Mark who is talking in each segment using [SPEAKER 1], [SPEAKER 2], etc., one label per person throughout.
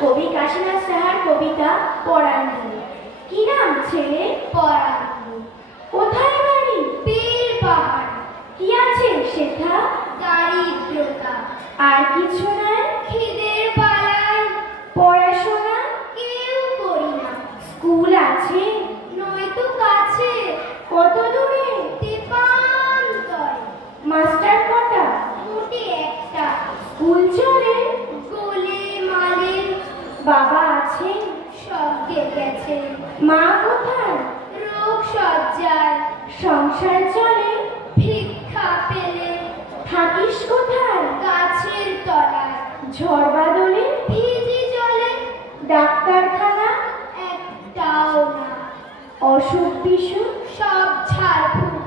[SPEAKER 1] কবি কাশীনাথ সাহার কবিতা নিয়ে কি নাম ছেলে?
[SPEAKER 2] পরাণ।
[SPEAKER 1] কোথায় বাড়ি?
[SPEAKER 2] পীর পাহাড়।
[SPEAKER 1] কি আছে সেথা?
[SPEAKER 2] দারিদ্রতা।
[SPEAKER 1] আর কিছু নাই?
[SPEAKER 2] খিদের পালায়।
[SPEAKER 1] পড়াশোনা?
[SPEAKER 2] কেউ করি না।
[SPEAKER 1] স্কুল আছে?
[SPEAKER 2] নয়তো কাছে।
[SPEAKER 1] কত দূরে?
[SPEAKER 2] তেপান্তয়
[SPEAKER 1] মাস্টার কটা?
[SPEAKER 2] মোটে একটা।
[SPEAKER 1] স্কুল বাবা আছে?
[SPEAKER 2] স্বর্গে গেছে।
[SPEAKER 1] মা কোথায়?
[SPEAKER 2] রোগ সজ্জায়
[SPEAKER 1] সংসার চলে?
[SPEAKER 2] ভিক্ষা পেলে।
[SPEAKER 1] থাকিস কোথায়?
[SPEAKER 2] গাছের তলায়।
[SPEAKER 1] ঝড় বাদলে?
[SPEAKER 2] ভিজি জলে।
[SPEAKER 1] ডাক্তারখানা?
[SPEAKER 2] একটাও না।
[SPEAKER 1] অসুখ বিসুখ?
[SPEAKER 2] সব ঝাড়ফুঁক।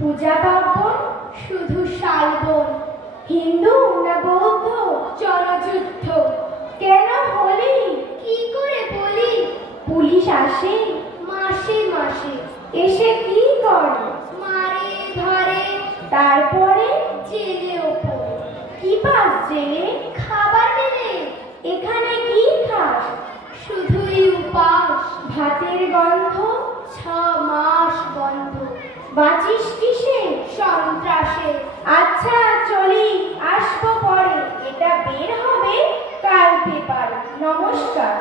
[SPEAKER 1] পূজা পার্বণ?
[SPEAKER 2] শুধু শালবন।
[SPEAKER 1] হিন্দু না বৌদ্ধ? আসে
[SPEAKER 2] মাসে মাসে।
[SPEAKER 1] এসে কি করে?
[SPEAKER 2] মারে, ধরে।
[SPEAKER 1] তারপরে
[SPEAKER 2] জেলে পড়ে।
[SPEAKER 1] কি পাস জেলে?
[SPEAKER 2] খাবার দেবে
[SPEAKER 1] এখানে কি খাস?
[SPEAKER 2] শুধুই উপাস।
[SPEAKER 1] ভাতের গন্ধ,
[SPEAKER 2] ছ মাস বন্ধ
[SPEAKER 1] বাঁচিস কিসে?
[SPEAKER 2] সন্ত্রাসে।
[SPEAKER 1] আচ্ছা চলি, আসব পরে। এটা বের হবে কাল পেপার। নমস্কার।